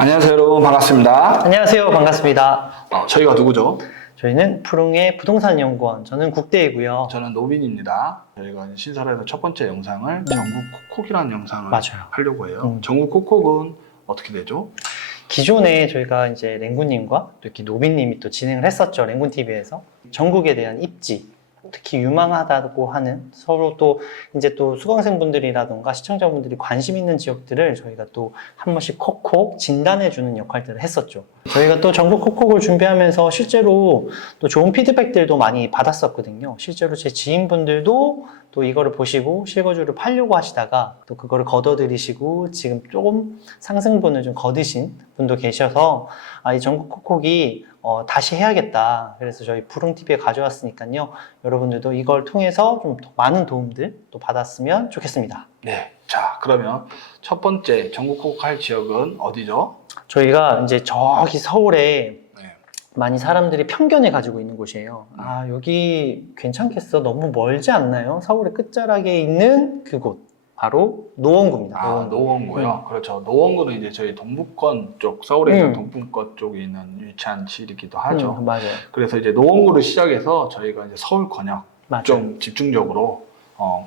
안녕하세요, 여러분. 반갑습니다. 안녕하세요. 반갑습니다. 저희가 누구죠? 저희는 푸릉의 부동산 연구원, 저는 국대이고요. 저는 노빈입니다. 저희가 이제 신설해서 첫 번째 영상을 전국 콕콕이라는 영상을 맞아요. 하려고 해요. 전국 콕콕은 어떻게 되죠? 기존에 저희가 이제 랭구님과 또 이렇게 노빈님이 또 진행을 했었죠. 랭군TV에서. 전국에 대한 입지, 특히 유망하다고 하는 서로 또 이제 또 수강생분들이라던가 시청자분들이 관심 있는 지역들을 저희가 또 한 번씩 콕콕 진단해주는 역할들을 했었죠. 저희가 또 전국 콕콕을 준비하면서 실제로 또 좋은 피드백들도 많이 받았었거든요. 실제로 제 지인분들도 또 이거를 보시고 실거주를 팔려고 하시다가 또 그거를 걷어들이시고 지금 조금 상승분을 좀 거두신 분도 계셔서 이 전국 콕콕이 다시 해야겠다. 그래서 저희 부릉TV에 가져왔으니까요. 여러분들도 이걸 통해서 좀 더 많은 도움들 또 받았으면 좋겠습니다. 네. 자, 그러면 첫 번째 전국 콕콕 할 지역은 어디죠? 저희가 이제 저기 서울에 네. 많이 사람들이 편견을 가지고 있는 곳이에요. 여기 괜찮겠어? 너무 멀지 않나요? 서울의 끝자락에 있는 그곳. 바로 노원구입니다. 노원구요. 그렇죠. 노원구는 이제 저희 동북권 쪽, 서울에 있는 동북권 쪽에 있는 위치한 지이기도 하죠. 맞아요. 그래서 이제 노원구를 시작해서 저희가 이제 서울 권역 맞아요. 좀 집중적으로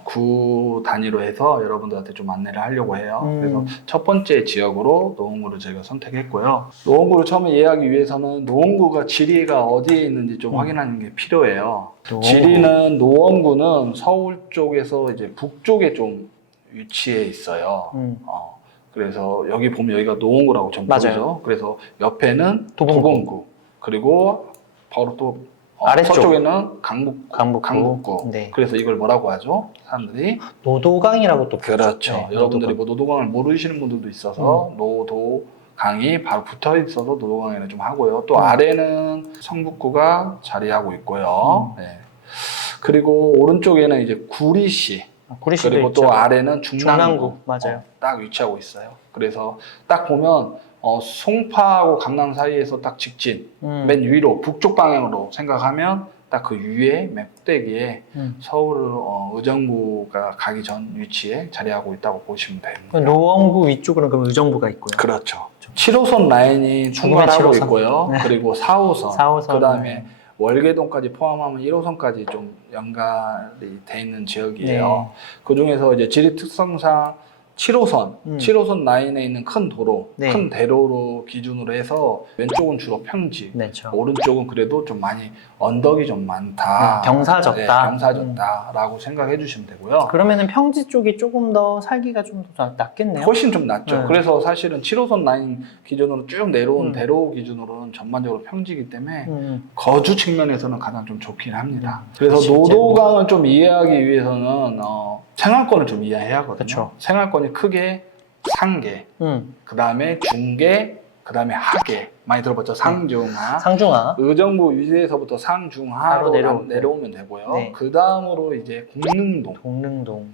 구 단위로 해서 여러분들한테 좀 안내를 하려고 해요. 그래서 첫 번째 지역으로 노원구를 저희가 선택했고요. 노원구를 처음에 이해하기 위해서는 노원구가 지리가 어디에 있는지 좀 확인하는 게 필요해요. 지리는 노원구는 서울 쪽에서 이제 북쪽에 좀 위치해 있어요. 그래서 여기 보면 여기가 노원구라고 좀 보이죠. 그래서 옆에는 도봉구. 그리고 바로 또 아래쪽. 서쪽에는 강북구. 네. 그래서 이걸 뭐라고 하죠? 사람들이 노도강이라고 또 부르죠. 그렇죠. 네, 여러분들이 뭐 노도강을 모르시는 분들도 있어서 노도강이 바로 붙어 있어서 노도강이라 좀 하고요. 또 아래는 성북구가 자리하고 있고요. 네. 그리고 오른쪽에는 이제 구리시. 그리고 있죠. 또 아래는 중랑구. 맞아요. 딱 위치하고 있어요. 그래서 딱 보면 송파하고 강남 사이에서 딱 직진 맨 위로 북쪽 방향으로 생각하면 딱 그 위에 맨 꼭대기에 서울 의정부가 가기 전 위치에 자리하고 있다고 보시면 됩니다. 노원구 위쪽으로는 그럼 의정부가 있고요. 그렇죠. 7호선 라인이 출발하고 있고요. 네. 그리고 4호선, 4호선 그 다음에 월계동까지 포함하면 1호선까지 좀 연결이 돼 있는 지역이에요. 네. 그 중에서 이제 지리 특성상 7호선 라인에 있는 큰 도로, 네. 큰 대로로 기준으로 해서 왼쪽은 주로 평지, 그렇죠. 오른쪽은 그래도 좀 많이 언덕이 좀 많다. 경사졌다. 네, 경사졌다라고 생각해 주시면 되고요. 그러면은 평지 쪽이 조금 더 살기가 좀 더 낫겠네요. 훨씬 좀 낫죠. 네. 그래서 사실은 7호선 라인 기준으로 쭉 내려온 대로 기준으로는 전반적으로 평지이기 때문에 거주 측면에서는 가장 좀 좋긴 합니다. 그래서 노도강을 좀 이해하기 위해서는 생활권을 좀 이해해야 하거든요. 그쵸. 생활권이 크게 상계, 그 다음에 중계, 그 다음에 하계. 많이 들어봤죠? 상중하. 상중하. 의정부 위에서부터 상중하로 내려오면 되고요. 네. 그 다음으로 이제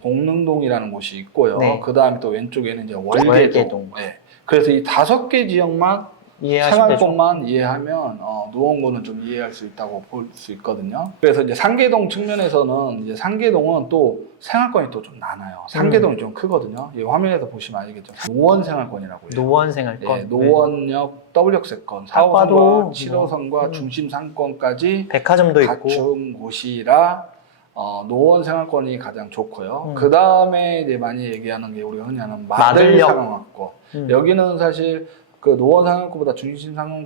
공릉동이라는 곳이 있고요. 네. 그 다음에 또 왼쪽에는 이제 월계동. 네. 그래서 이 5개 지역만 생활권만 이해하면 노원구는 좀 이해할 수 있다고 볼 수 있거든요. 그래서 이제 상계동 측면에서는 이제 상계동은 또 생활권이 또 좀 나눠요. 상계동이 좀 크거든요. 이 화면에서 보시면 알겠죠. 노원 생활권이라고요. 노원 생활권. 네, 노원역 W역세권, 4호선과 7호선과 중심 상권까지 백화점도 갖춘 있고 곳이라 노원 생활권이 가장 좋고요. 그 다음에 이제 많이 얘기하는 게 우리가 흔히 하는 마들역 상업권. 여기는 사실 그 노원 상업권보다 중심 상업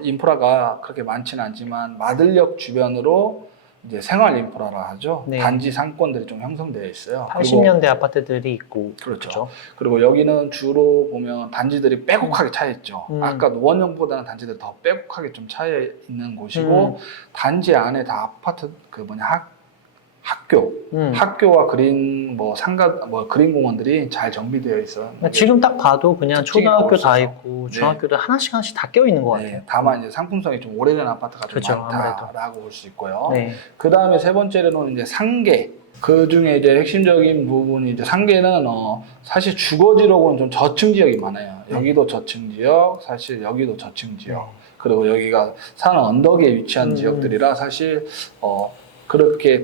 인프라가 그렇게 많지는 않지만 마들역 주변으로 이제 생활 인프라라 하죠. 네. 단지 상권들이 좀 형성되어 있어요. 80년대 아파트들이 있고. 그렇죠. 그리고 여기는 주로 보면 단지들이 빼곡하게 차 있죠. 아까 노원역보다는 단지들이 더 빼곡하게 좀 차 있는 곳이고 단지 안에 다 아파트 학교와 그린 그린 공원들이 잘 정비되어 있어요. 지금 딱 봐도 그냥 초등학교 다 없어서. 있고 중학교도 하나씩 다 껴 있는 것 같아요. 네, 다만 이제 상품성이 좀 오래된 아파트가 좀 그렇죠, 많다라고 볼 수 있고요. 네. 그 다음에 세 번째로는 이제 상계. 그 중에 이제 핵심적인 부분이 이제 상계는 사실 주거지로는 좀 저층 지역이 많아요. 여기도 저층 지역, 사실 여기도 저층 지역. 그리고 여기가 산 언덕에 위치한 지역들이라 사실 그렇게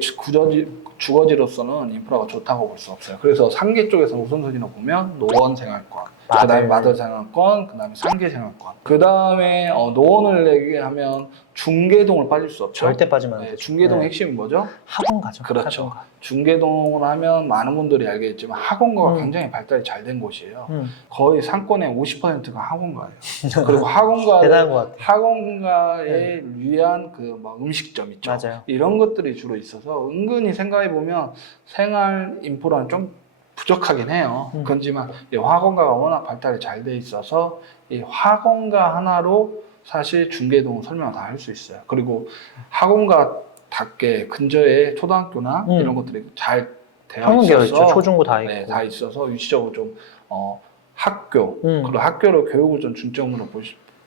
주거지로서는 인프라가 좋다고 볼 수 없어요. 그래서 상계 쪽에서 우선순위로 보면 노원 생활권, 그다음에 마들 생활권, 그다음에 상계 생활권. 그다음에 노원을 얘기하면 중계동을 빠질 수 없죠. 절대 빠지면 안 네, 되죠. 중계동 네. 핵심이 뭐죠? 학원가죠. 그렇죠. 학원가. 중계동을 하면 많은 분들이 알겠지만 학원가가 음. 굉장히 발달이 잘 된 곳이에요. 거의 상권의 50%가 학원가예요. 그리고 대단한 것 같아요. 학원가에 위한 뭐 음식점 있죠. 맞아요. 이런 것들이 주로 있어서 은근히 생각해 보면 생활 인프라는 좀 부족하긴 해요. 그렇지만 이 학원가가 워낙 발달이 잘 돼 있어서 이 학원가 하나로 사실 중계동은 설명을 다 할 수 있어요. 그리고 학원가답게 근처에 초등학교나 이런 것들이 잘 되어 학원되어 있죠. 있어서 초중고 다 있고. 네, 다 있어서 위치적으로 좀 학교 음. 그리고 학교를 교육을 좀 중점으로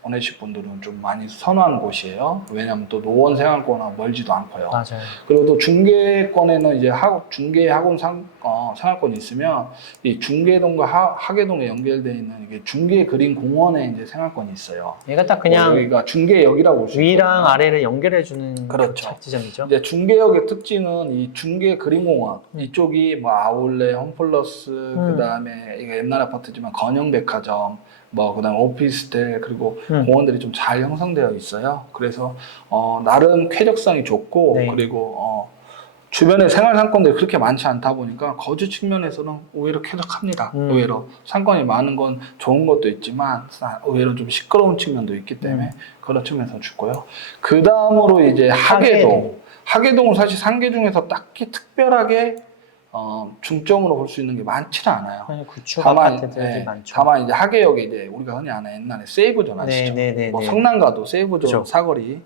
보내실 분들은 좀 많이 선호하는 곳이에요. 왜냐하면 또 노원 생활권하고 멀지도 않고요. 맞아요. 그리고 또 중계권에는 이제 중계 학원 생활권이 있으면 이 중계동과 하계동에 연결되어 있는 이게 중계 그린 공원에 이제 생활권이 있어요. 얘가 딱 그냥 여기가 중계역이라고 볼 수 있어요. 위랑 아래를 연결해주는 그렇죠. 착지점이죠. 이제 중계역의 특징은 이 중계 그린공원 이쪽이 뭐 아울렛, 홈플러스 그다음에 이게 옛날 아파트지만 건영백화점 뭐 그다음 오피스텔 그리고 공원들이 좀 잘 형성되어 있어요. 그래서 나름 쾌적성이 좋고 네. 그리고 주변에 생활 상권들이 그렇게 많지 않다 보니까 거주 측면에서는 오히려 쾌적합니다. 의외로 상권이 많은 건 좋은 것도 있지만 의외로 좀 시끄러운 측면도 있기 때문에 그런 측면에서 좋고요. 그 다음으로 이제 하계동. 하계동은 사실 상계 중에서 딱히 특별하게 중점으로 볼 수 있는 게 많지는 않아요. 구축 아파트들이 많죠. 다만 이제 하계역에 이제 우리가 흔히 아는 옛날에 세이브존 아시죠? 뭐 성남가도 세이브존 그렇죠. 사거리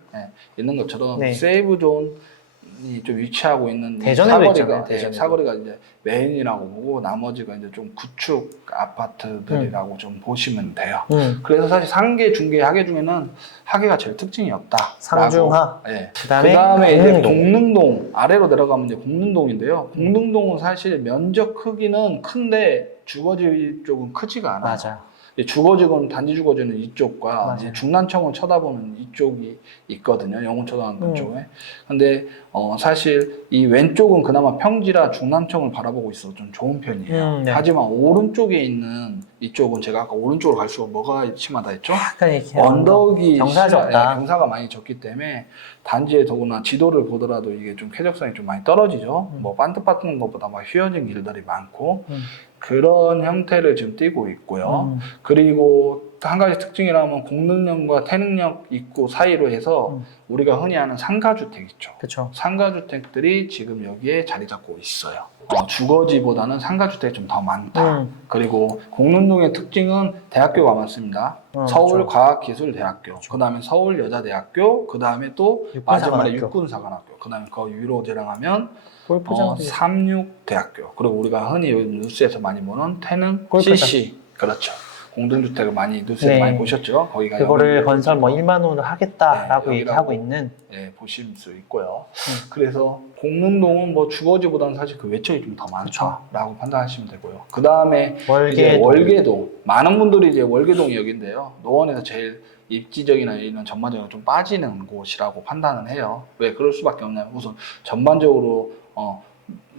있는 것처럼 네. 세이브존이 좀 위치하고 있는 대전에도 있잖아요. 대전에도. 사거리가 이제 메인이라고 보고 나머지가 이제 좀 구축 아파트들이라고 좀 보시면 돼요. 그래서 사실 상계, 중계, 하계 중에는 하계가 제일 특징이 없다. 상중하. 네. 그다음에 이제 공릉동 아래로 내려가면 이제 공릉동인데요. 공릉동은 사실 면적 크기는 큰데 주거지 쪽은 크지가 않아요. 맞아요. 주거지건 단지 주거지는 이쪽과 맞아요. 이제 중남청을 쳐다보는 이쪽이 있거든요. 영훈초등학교 쪽에. 근데 사실 이 왼쪽은 그나마 평지라 중남청을 바라보고 있어 좀 좋은 편이에요. 네. 하지만 오른쪽에 있는 이쪽은 제가 아까 오른쪽으로 갈수록 뭐가 심하다 했죠? 약간 이렇게 언덕이 경사가 적다. 경사가 많이 적기 때문에 단지에 더구나 지도를 보더라도 이게 좀 쾌적성이 좀 많이 떨어지죠. 뭐 반듯반듯한 것보다 막 휘어진 길들이 많고 그런 형태를 지금 띠고 있고요. 그리고 한 가지 특징이라면 공릉역과 태릉역 입구 사이로 해서 우리가 흔히 아는 상가주택 있죠. 그렇죠. 상가주택들이 지금 여기에 자리 잡고 있어요. 주거지보다는 상가주택이 좀 더 많다. 그리고 공릉동의 특징은 대학교가 많습니다. 서울과학기술대학교, 그 다음에 서울여자대학교, 그 다음에 또 마지막에 육군사관학교, 그 다음에 그 위로 들어가면 삼육대학교, 그리고 우리가 흔히 뉴스에서 많이 보는 태릉 CC, 그렇죠. 공동주택을 많이 뉴스에 많이 보셨죠? 거기가 그거를 건설 뭐 1만 원을 하겠다라고 얘기하고 있는 보실 수 있고요. 그래서 공릉동은 뭐 주거지보다는 사실 그 외척이 좀 더 많다라고 판단하시면 되고요. 그 다음에 월계동. 많은 분들이 이제 월계동이 여기인데요. 노원에서 제일 입지적이나 이런 전반적으로 좀 빠지는 곳이라고 판단을 해요. 왜 그럴 수밖에 없냐면 우선 전반적으로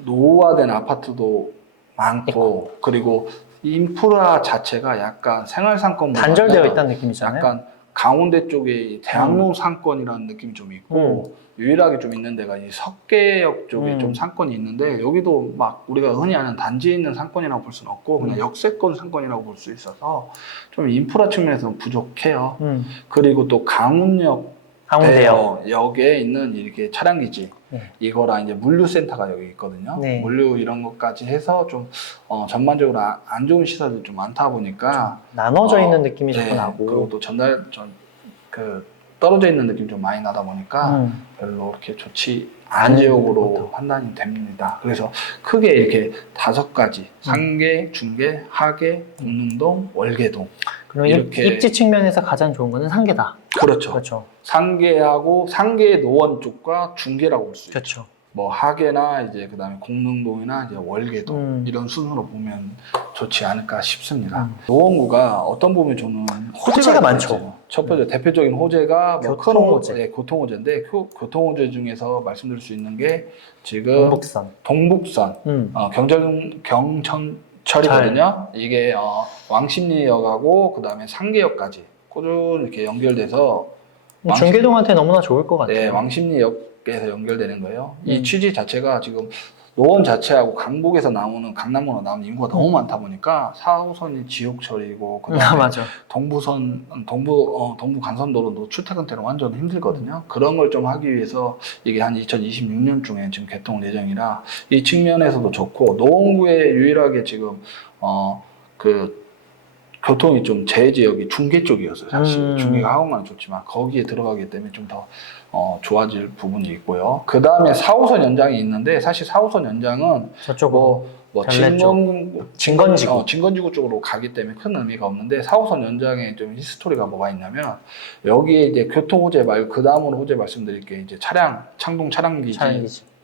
노후화된 아파트도 많고 그리고 인프라 자체가 약간 생활상권보다 단절되어 있다는 느낌이잖아요. 약간 강원대 쪽에 대학로 상권이라는 느낌이 좀 있고 유일하게 좀 있는 데가 이 석계역 쪽에 좀 상권이 있는데 여기도 막 우리가 흔히 아는 단지에 있는 상권이라고 볼 수는 없고 그냥 역세권 상권이라고 볼 수 있어서 좀 인프라 측면에서 부족해요. 그리고 또 강운역에 있는 이렇게 차량기지 이거랑 이제 물류센터가 여기 있거든요. 물류 이런 것까지 해서 좀 전반적으로 안 좋은 시설이 좀 많다 보니까 나눠져 있는 느낌이 자꾸 나고 그리고 또 떨어져 있는 느낌이 좀 많이 나다 보니까 별로 그렇게 좋지 않은 지역으로 판단이 됩니다. 그래서 크게 이렇게 5가지 상계, 중계, 하계, 공릉동, 월계동 그럼 이렇게 입지 측면에서 가장 좋은 거는 상계다. 그렇죠. 상계하고 상계 노원 쪽과 중계라고 볼 수 있죠. 뭐 하계나 이제 그다음에 공릉동이나 이제 월계동 이런 순으로 보면 좋지 않을까 싶습니다. 노원구가 어떤 부분이 저는 호재가 많죠. 첫 번째 대표적인 호재가 뭐 교통호재. 교통호재인데 교통호재 중에서 말씀드릴 수 있는 게 지금 동북선 철이거든요. 이게 왕십리역하고 그 다음에 상계역까지 꾸준히 이렇게 연결돼서 중계동한테 너무나 좋을 것 같아요. 네, 왕십리역에서 연결되는 거예요. 이 음. 취지 자체가 지금 노원 자체하고 강북에서 나오는 강남으로 나오는 인구가 너무 많다 보니까 4호선이 지옥철이고 그다음에 맞아. 동부 간선도로도 출퇴근때는 완전 힘들거든요. 그런 걸 좀 하기 위해서 이게 한 2026년쯤에 지금 개통 예정이라 이 측면에서도 좋고 노원구에 유일하게 지금 그 교통이 좀 제 지역이 중계 쪽이었어요. 사실 중계가 하고만 좋지만 거기에 들어가기 때문에 좀 더 좋아질 부분이 있고요. 그 다음에 4호선 연장이 있는데 사실 4호선 연장은 저쪽으로 별내 진건지구 진건지구 쪽으로 가기 때문에 큰 의미가 없는데 4호선 연장에 좀 히스토리가 뭐가 있냐면 여기에 이제 교통 호재 말고 그 다음으로 호재 말씀드릴 게 이제 창동 차량기지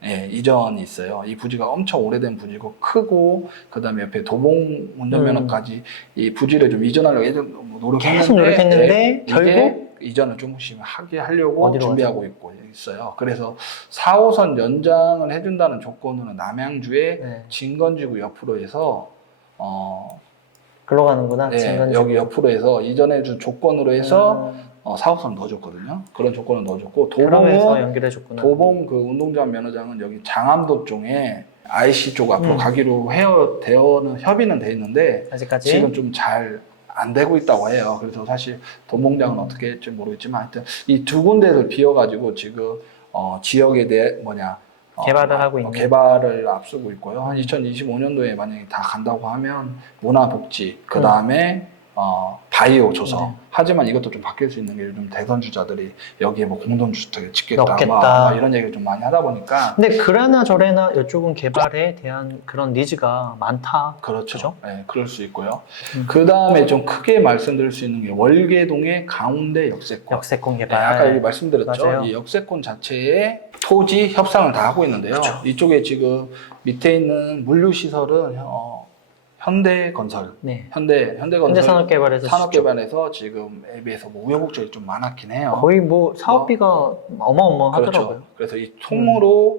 예, 이전이 있어요. 이 부지가 엄청 오래된 부지고 크고 그다음에 옆에 도봉 운전면허까지 이 부지를 좀 이전하려고 예전 계속 노력했는데 예, 결국 이전을 조금씩 하려고 어디로 준비하고 있어요. 그래서 4호선 연장을 해준다는 조건으로 남양주의 네. 진건지구 옆으로 해서 글로 가는구나. 네, 진건지구. 여기 옆으로 해서 이전해 준 조건으로 해서 4호선을 넣어줬거든요. 그런 조건을 넣어줬고 그러면서 연결해줬구나. 도봉 그 운동장 면허장은 여기 장암도 쪽에 IC 쪽 앞으로 가기로 협의는 돼 있는데 아직까지 지금 좀 잘 안 되고 있다고 해요. 그래서 사실 도봉장은 어떻게 할지 모르겠지만 하여튼 이 두 군데를 비워가지고 지금 지역에 대해 개발을 하고 있는 개발을 앞두고 있고요. 한 2025년도에 만약에 다 간다고 하면 문화복지 그 다음에 바이오 조성. 네. 하지만 이것도 좀 바뀔 수 있는 게 요즘 대선 주자들이 여기에 뭐 공동주택을 짓겠다 넣겠다. 막 이런 얘기를 좀 많이 하다 보니까 근데 그래나 저래나 이쪽은 개발에 대한 그런 니즈가 많다. 그렇죠. 그죠? 네, 그럴 수 있고요. 그 다음에 좀 크게 말씀드릴 수 있는 게 월계동의 가운데 역세권. 역세권 네, 개발. 아까 여기 말씀드렸죠. 맞아요. 이 역세권 자체에 토지 협상을 다 하고 있는데요. 그쵸. 이쪽에 지금 밑에 있는 물류시설은 현대건설, 네. 현대건설 현대산업개발에서 산업개발에서 지금 앱에서 뭐 우여곡절이 좀 많았긴 해요. 거의 뭐 사업비가 어마어마하더라고요. 그렇죠. 그래서 이 통으로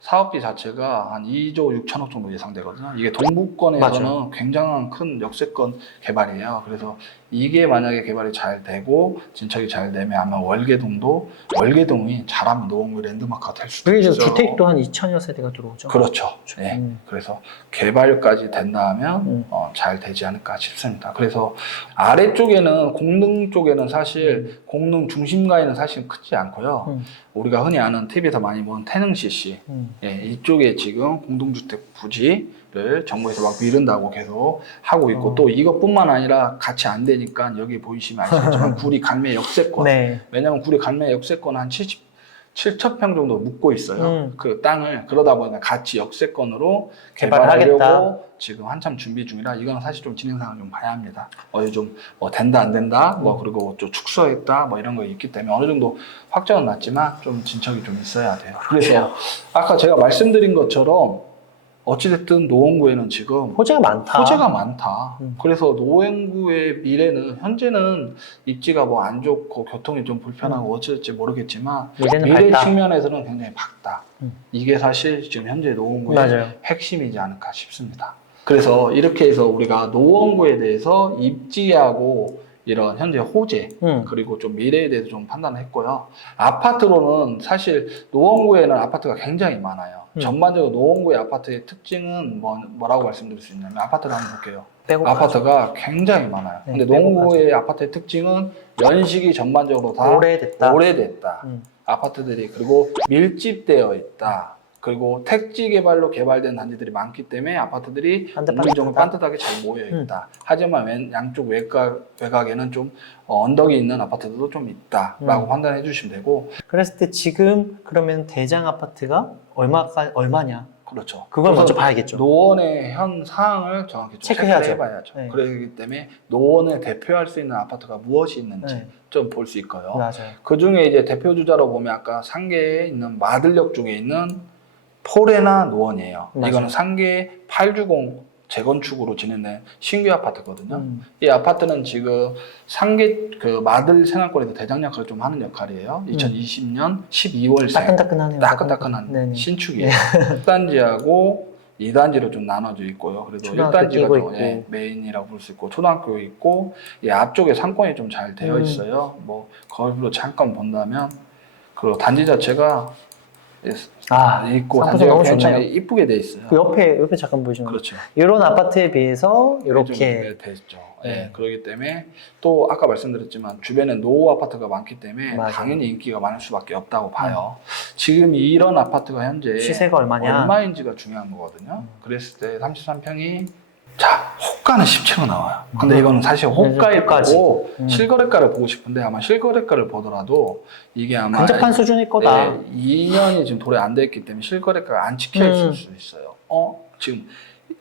사업비 자체가 한 2조 6천억 정도 예상되거든요. 이게 동부권에서는 맞아요. 굉장한 큰 역세권 개발이에요. 그래서 이게 만약에 개발이 잘 되고 진척이 잘 되면 아마 월계동이 잘하면 노원구 랜드마크가 될 수도 그게 있죠. 지금 주택도 한 2천여 세대가 들어오죠. 그렇죠. 네. 그래서 개발까지 된다면 잘 되지 않을까 싶습니다. 그래서 아래쪽에는 공릉 쪽에는 사실 공릉 중심가에는 사실 크지 않고요. 우리가 흔히 아는 TV에서 많이 보는 태릉 CC 예, 이쪽에 지금 공동주택 부지를 정부에서 막 밀은다고 계속 하고 있고 또 이것뿐만 아니라 같이 안 되니까 여기 보이시면 아시겠지만 구리 갈매 역세권 네. 왜냐하면 구리 갈매 역세권 한 7,000평 정도 묻고 있어요. 그 땅을 그러다 보니까 같이 역세권으로 개발하려고 지금 한참 준비 중이라 이건 사실 좀 진행 상황 좀 봐야 합니다. 어디 좀 된다 안 된다 그리고 좀 축소했다 이런 거 있기 때문에 어느 정도 확정은 났지만 좀 진척이 좀 있어야 돼요. 그래서 아까 제가 말씀드린 것처럼 어찌됐든 노원구에는 지금 호재가 많다. 그래서 노원구의 미래는 현재는 입지가 뭐 안 좋고 교통이 좀 불편하고 어찌될지 모르겠지만 미래 측면에서는 굉장히 밝다. 이게 사실 지금 현재 노원구의 맞아요. 핵심이지 않을까 싶습니다. 그래서 이렇게 해서 우리가 노원구에 대해서 입지하고 이런 현재 호재 그리고 좀 미래에 대해서 좀 판단을 했고요. 아파트로는 사실 노원구에는 아파트가 굉장히 많아요. 전반적으로 노원구의 아파트의 특징은 뭐라고 말씀드릴 수 있냐면 아파트를 한번 볼게요. 아파트가 굉장히 많아요. 근데 노원구의 아파트의 특징은 연식이 전반적으로 다 오래됐다. 아파트들이 그리고 밀집되어 있다. 그리고 택지 개발로 개발된 단지들이 많기 때문에 아파트들이 어느 정도 반듯하게 잘 모여 있다. 하지만 양쪽 외곽에는 좀 언덕이 있는 아파트들도 좀 있다라고 판단해 주시면 되고. 그랬을 때 지금 그러면 대장 아파트가 얼마냐? 그렇죠. 그걸 먼저 봐야겠죠. 노원의 현 상황을 정확히 좀 체크해야죠. 해봐야죠. 네. 그렇기 때문에 노원을 대표할 수 있는 아파트가 무엇이 있는지 좀 볼 수 있고요. 맞아요. 그 중에 이제 대표 주자로 보면 아까 상계에 있는 마들역 쪽에 있는 포레나 노원이에요. 맞아요. 이거는 상계 8주공 재건축으로 진행된 신규 아파트거든요. 이 아파트는 지금 상계 그 마들 생활권에서 대장 역할을 좀 하는 역할이에요. 2020년 12월생 따끈따끈하네요. 따끈따끈한 신축이에요. 단지하고 2단지로 좀 나눠져 있고요. 그래도 초등학교 1단지가 끼고 좀 있고. 메인이라고 볼 수 있고 초등학교 있고 이 앞쪽에 상권이 좀 잘 되어 음. 있어요. 뭐 거기로 잠깐 본다면 그리고 단지 자체가 있고 상품성 단지가 너무 굉장히 좋네요. 이쁘게 돼 있어요. 그 옆에 잠깐 보시면 그렇죠. 이런 아파트에 비해서 좀 이렇게 돼 있죠. 네. 예, 그렇기 때문에 또 아까 말씀드렸지만 주변에 노후 아파트가 많기 때문에 맞아요. 당연히 인기가 많을 수밖에 없다고 봐요. 지금 이런 아파트가 현재 시세가 얼마냐? 얼마인지가 중요한 거거든요. 그랬을 때 33평이 자 호가는 17억 나와요. 근데 이거는 사실 호가에 호가지. 보고 실거래가를 보고 싶은데 아마 실거래가를 보더라도 이게 아마 근접한 수준일 거다. 예, 2년이 지금 도래 안 됐기 때문에 실거래가가 안 찍혀 있을 수 있어요. 지금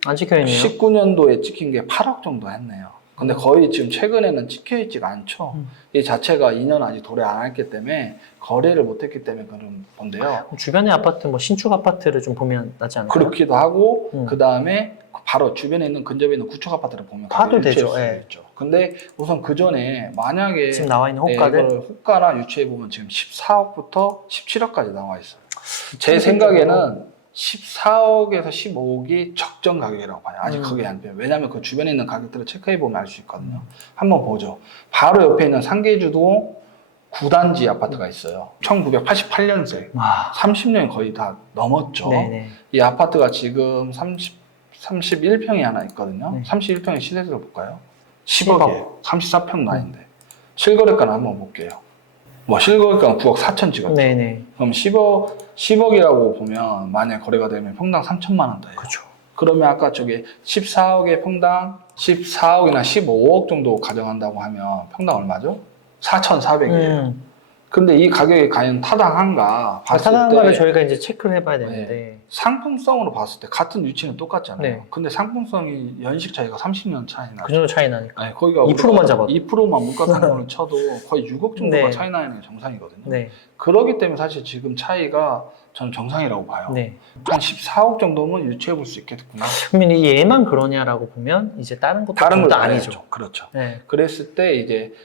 안 찍혀있네요. 19년도에 찍힌 게 8억 정도 했네요. 근데 거의 지금 최근에는 찍혀있지가 않죠. 이 자체가 2년 아직 도래 안 했기 때문에 거래를 못 했기 때문에 그런 건데요. 주변의 아파트, 뭐 신축 아파트를 좀 보면 낫지 않을까요? 그렇기도 하고 그 다음에 바로 주변에 있는 근접에 있는 구축 아파트를 보면 봐도 되죠. 유치할 수 예. 있죠. 근데 우선 그 전에 만약에 지금 나와 있는 호가들 이걸 호가나 유치해 보면 지금 14억부터 17억까지 나와 있어요. 제 생각에는 14억에서 15억이 적정 가격이라고 봐요. 아직 그게 안 돼요. 왜냐하면 그 주변에 있는 가격들을 체크해 보면 알 수 있거든요. 한번 보죠. 바로 옆에 있는 상계주도 9단지 아파트가 있어요. 1988년생. 와. 30년이 거의 다 넘었죠. 네네. 이 아파트가 지금 31평이 하나 있거든요. 네. 31평의 시세를 볼까요? 10억이에요. 34평 라인인데. 실거래가는 한번 볼게요. 뭐 실거래가는 9억 4천 찍었죠. 네네. 그럼 10억이라고 보면 만약 거래가 되면 평당 3천만 원 더예요. 그렇죠. 그러면 아까 저기 14억에 평당 14억이나 15억 정도 가정한다고 하면 평당 얼마죠? 4,400이에요. 근데 이 가격이 과연 타당한가 봤을 타당한가를 때 저희가 이제 체크를 해봐야 되는데 상품성으로 봤을 때 같은 위치는 똑같잖아요. 네. 근데 상품성이 연식 차이가 30년 차이 나죠. 그 정도 차이 나니까. 네, 거기가 2%만 잡아도. 2%만 물가상으로 쳐도 거의 6억 정도가 네. 차이 나는 게 정상이거든요. 네. 그렇기 때문에 사실 지금 차이가 저는 정상이라고 봐요. 네. 한 14억 정도면 유치해 볼 수 있겠구나. 그러면 이 얘만 그러냐라고 보면 이제 다른 것도 다른 전부 건 다 아니죠. 아니죠. 그렇죠. 네. 그랬을 때 이제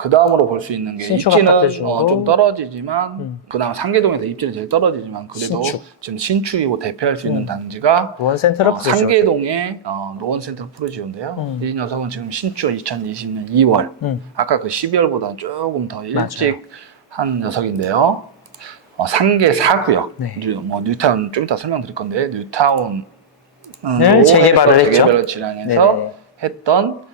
그 다음으로 볼 수 있는 게 신축 입지는 아파트 중으로 좀 떨어지지만 그다음 상계동에서 입지는 제일 떨어지지만 그래도 신축. 지금 신축이고 대표할 수 있는 단지가 노원 센트럴 푸르지오. 상계동의 노원 센트럴 푸르지오인데요. 이 녀석은 지금 신축 2020년 2월 아까 그 12월보다 조금 더 일찍 맞아요. 한 녀석인데요. 상계 4구역, 네. 뭐 뉴타운 좀 이따 설명드릴 건데 뉴타운 재개발을 했죠. 재개발을 진행해서 네네. 했던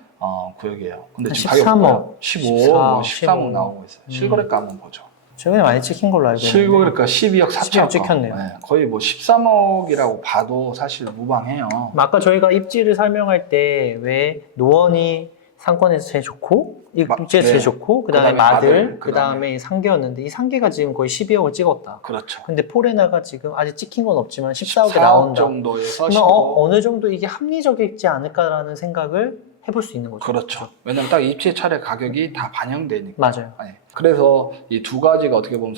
구역이에요. 근데 지금 13억, 가격 15억, 14, 13억 나오고 있어요. 실거래가 한번 보죠. 최근에 많이 찍힌 걸로 알고 있는데 실거래가 12억 4천억 찍혔네요. 거의 뭐 13억이라고 봐도 사실 무방해요. 아까 저희가 입지를 설명할 때 왜 노원이 상권에서 제일 좋고 입지에서 제일 좋고 그다음에 마들 그다음에 상계였는데 이 상계가 지금 거의 12억을 찍었다. 그렇죠. 근데 포레나가 지금 아직 찍힌 건 없지만 14억에 14억 나온다. 정도에서 그러면 15억. 어느 정도 이게 합리적이지 않을까라는 생각을 해볼 수 있는 거죠. 그렇죠. 왜냐면 딱 입지 차례 가격이 다 반영되니까. 맞아요. 네. 그래서 이 두 가지가 어떻게 보면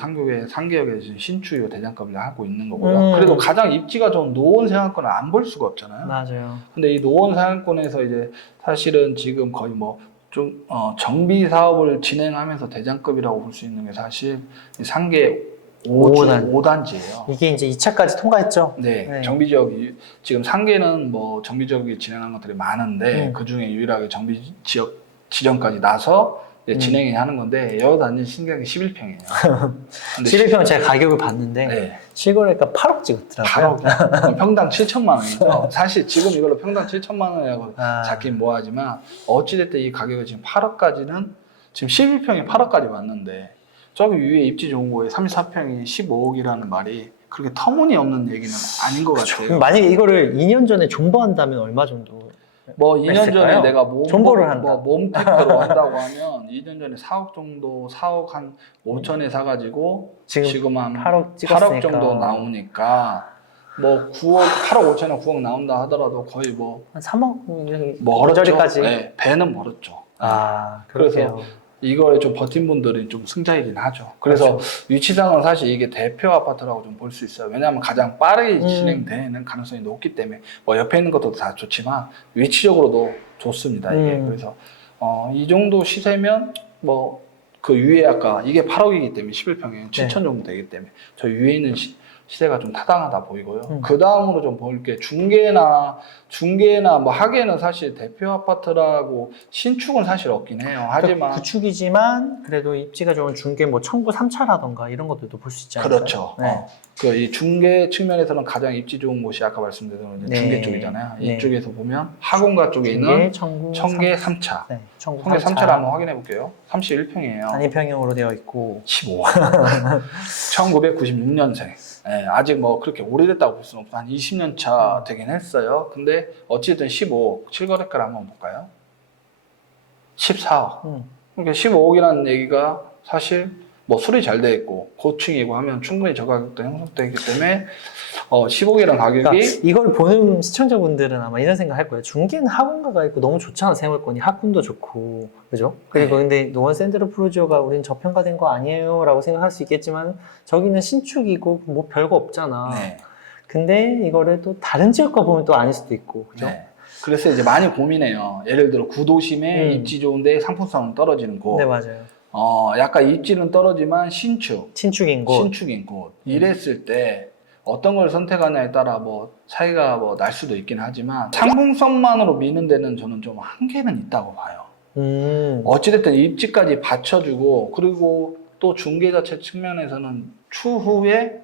상계역에 지금 신축이고 대장급을 하고 있는 거고요. 그래도 가장 입지가 좋은 노원 생활권을 안 볼 수가 없잖아요. 맞아요. 근데 이 노원 상권에서 이제 사실은 지금 거의 뭐 좀 정비 사업을 진행하면서 대장급이라고 볼 수 있는 게 사실 이 상계 5단지예요. 이게 이제 2차까지 통과했죠. 네, 네. 정비 지역이 지금 상계는 뭐 정비 지역이 진행한 것들이 많은데 그 중에 유일하게 정비 지역 지정까지 나서 이제 진행이 하는 건데 여기 단지 신기하게 11평이에요. 11평 제가 가격을 봤는데 네. 실거래가 8억 찍었더라고요. 8억 평당 7천만 원이죠. 사실 지금 이걸로 평당 7천만 원이라고 잡긴 뭐하지만 어찌됐든 이 가격이 지금 8억까지는 지금 11평이 8억까지 왔는데 저기 위에 입지 좋은 거에 34평이 15억이라는 말이 그렇게 터무니없는 얘기는 아닌 것 같아요. 그럼 만약에 이거를 2년 전에 존버한다면 얼마 정도? 뭐 2년 전에 내가 존버를 한다. 몸테크로 한다고 하면 2년 전에 4억 정도, 4억 한 5천에 사가지고 지금 한 8억 8억 정도 나오니까 뭐 9억, 8억 5천에 9억 나온다 하더라도 거의 뭐 한 3억 멀었죠. 까지. 네, 배는 멀었죠. 그래서 이거에 좀 버틴 분들이 좀 승자이긴 하죠. 그래서 그렇죠. 위치상은 사실 이게 대표 아파트라고 좀 볼 수 있어요. 왜냐하면 가장 빠르게 진행되는 가능성이 높기 때문에 뭐 옆에 있는 것도 다 좋지만 위치적으로도 좋습니다. 이게 그래서 이 정도 시세면 뭐 그 위에 아까 이게 8억이기 때문에 11평에 7천 정도 되기 때문에 저 위에 있는 시세가 좀 타당하다 보이고요. 그 다음으로 좀 볼 게 중개나 뭐 하계는 사실 대표 아파트라고 신축은 사실 없긴 해요. 하지만 구축이지만 그래도 입지가 좋은 중개 뭐 청구 3차라던가 이런 것들도 볼 수 있지 않을까요? 그렇죠. 네. 그 이 중개 측면에서는 가장 입지 좋은 곳이 아까 말씀드린 이제 네. 중개 쪽이잖아요. 네. 이쪽에서 보면 하공가 쪽에 있는 청계 3차. 네, 청구 청계 3차. 3차를 한번 확인해 볼게요. 31평이에요. 단위평형으로 되어 있고 15. 1996년생. 예, 아직 뭐 그렇게 오래됐다고 볼 수는 없고 한 20년 차 되긴 했어요. 근데 어쨌든 15억, 실거래가를 한번 볼까요? 14억. 그러니까 15억이라는 얘기가 사실 뭐 수리 잘 돼 있고 고층이고 하면 충분히 저 가격도 형성되기 때문에 15억이라는 가격이 그러니까 이걸 보는 시청자분들은 아마 이런 생각 할 거예요. 중개는 학원가가 있고 너무 좋잖아, 생활권이. 학군도 좋고. 그죠? 그리고 네. 근데 노원 샌드로 프루지오가 우린 저평가된 거 아니에요? 라고 생각할 수 있겠지만 저기는 신축이고 뭐 별거 없잖아. 네. 근데 이거를 또 다른 지역과 보면 또 아닐 수도 있고. 그죠? 네. 그래서 이제 많이 고민해요. 예를 들어 구도심에 입지 좋은데 상품성은 떨어지는 곳. 네, 맞아요. 약간 입지는 떨어지만 신축인 곳. 신축인 곳. 이랬을 때 어떤 걸 선택하냐에 따라 뭐 차이가 뭐 날 수도 있긴 하지만 상품성만으로 미는 데는 저는 좀 한계는 있다고 봐요. 어찌됐든 입지까지 받쳐주고 그리고 또 중개 자체 측면에서는 추후에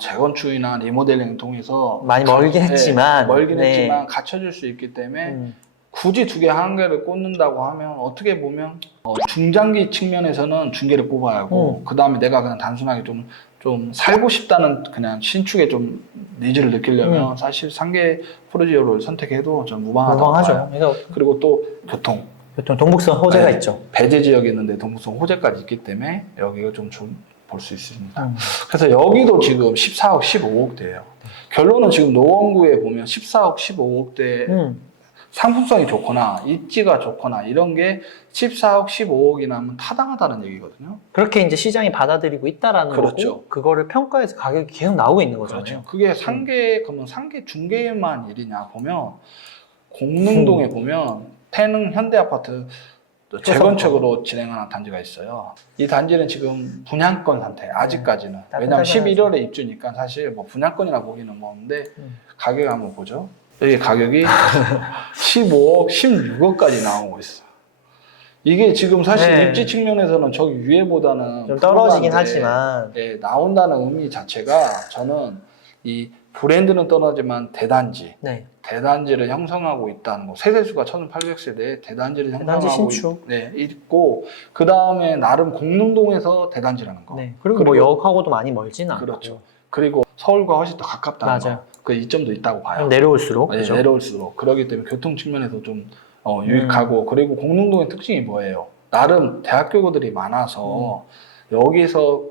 재건축이나 리모델링을 통해서 많이 멀긴 했지만. 멀긴 네. 했지만 갖춰줄 수 있기 때문에 굳이 두 개 한 개를 꽂는다고 하면 어떻게 보면 중장기 측면에서는 중개를 뽑아야 하고 그 다음에 내가 그냥 단순하게 좀 살고 싶다는 그냥 신축에 좀 니즈를 느끼려면 사실 상계 프로지오를 선택해도 좀 무방하다고 봐요. 그래서 그리고 또 교통 동북선 호재가 네. 있죠. 배제 지역이 있는데 동북선 호재까지 있기 때문에 여기가 좀 볼 수 있습니다. 그래서 여기도 지금 14억, 15억대예요. 결론은 지금 노원구에 보면 14억, 15억대 상품성이 좋거나 입지가 좋거나 이런 게 14억, 15억이나 하면 타당하다는 얘기거든요. 그렇게 이제 시장이 받아들이고 있다라는 그렇죠. 거고 그거를 평가해서 가격이 계속 나오고 있는 거잖아요. 그렇죠. 그게 그러면 상계 중개만 일이냐 보면 공릉동에 보면 태릉 현대아파트 재건축으로 진행하는 단지가 있어요. 이 단지는 지금 분양권 상태, 아직까지는. 왜냐하면 11월에 입주니까 사실 뭐 분양권이라 보기는 뭐는데 가격 한번 보죠. 여기 가격이 15억, 16억까지 나오고 있어. 이게 지금 사실 네. 입지 측면에서는 저기 위에보다는 좀 떨어지긴 불안한데, 하지만 예, 나온다는 의미 자체가 저는 이 브랜드는 떨어지만 대단지를 형성하고 있다는 거. 세대수가 1,800세대에 대단지를 대단지 형성하고 신축. 있고 그 다음에 나름 공릉동에서 대단지라는 거. 네. 그리고 뭐 역하고도 많이 멀지는 않고. 그렇죠. 그리고 서울과 훨씬 더 가깝다는 맞아요. 거. 그 이점도 있다고 봐요. 내려올수록. 네, 그렇죠? 내려올수록. 그렇기 때문에 교통 측면에서 좀 유익하고 그리고 공릉동의 특징이 뭐예요? 나름 대학교들이 많아서 여기서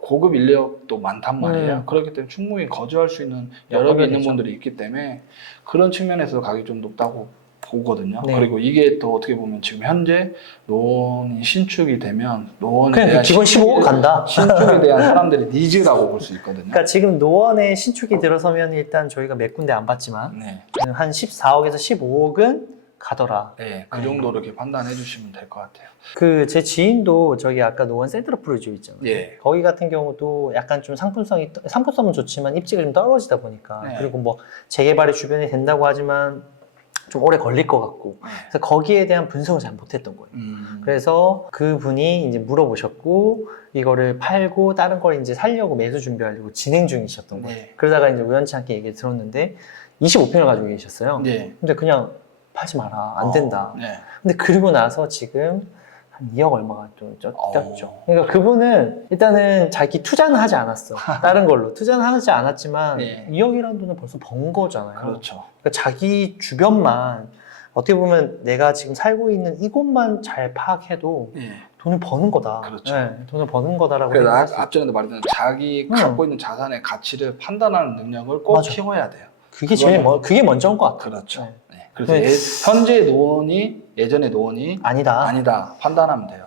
고급 인력도 많단 말이에요. 그렇기 때문에 충분히 거주할 수 있는 여력이 있는 여건이죠. 분들이 있기 때문에 그런 측면에서 가격이 좀 높다고 보거든요. 네. 그리고 이게 또 어떻게 보면 지금 현재 노원이 신축이 되면 노원에 그냥 대한 기본 15억 간다. 신축에 대한 사람들의 니즈라고 볼 수 있거든요. 그러니까 지금 노원에 신축이 들어서면 일단 저희가 몇 군데 안 봤지만 네. 한 14억에서 15억은 가더라. 네, 그 정도로 이렇게 판단해 주시면 될 것 같아요. 그 제 지인도 저기 아까 노원 센트럴 프루지오 있잖아요. 예. 거기 같은 경우도 약간 좀 상품성은 좋지만 입지가 좀 떨어지다 보니까 네. 그리고 뭐 재개발이 주변에 된다고 하지만 좀 오래 걸릴 것 같고 그래서 거기에 대한 분석을 잘 못했던 거예요. 그래서 그 분이 이제 물어보셨고 이거를 팔고 다른 걸 이제 살려고 매수 준비하려고 진행 중이셨던 거예요. 네. 그러다가 이제 우연치 않게 얘기를 들었는데 25평을 가지고 계셨어요. 네. 근데 그냥 팔지 마라, 안 된다. 네. 근데 그리고 나서 지금 한 2억 얼마가 좀 뛰었죠. 어. 그러니까 그분은 일단은 자기 투자는 하지 않았어. 다른 걸로. 투자는 하지 않았지만 네. 2억이라는 돈을 벌써 번 거잖아요. 그렇죠. 그러니까 자기 주변만 어떻게 보면 내가 지금 살고 있는 이곳만 잘 파악해도 예. 돈을 버는 거다. 그렇죠. 네, 돈을 버는 거다라고 그래서 생각할 수 앞전에도 말했던 자기 갖고 있는 자산의 가치를 판단하는 능력을 꼭 맞아. 키워야 돼요. 그게 제일 그거는- 그게 먼저인 것 같아요. 그렇죠. 네. 네. 그래서 네. 현재 노원이 예전의 노원이 아니다. 아니다 판단하면 돼요.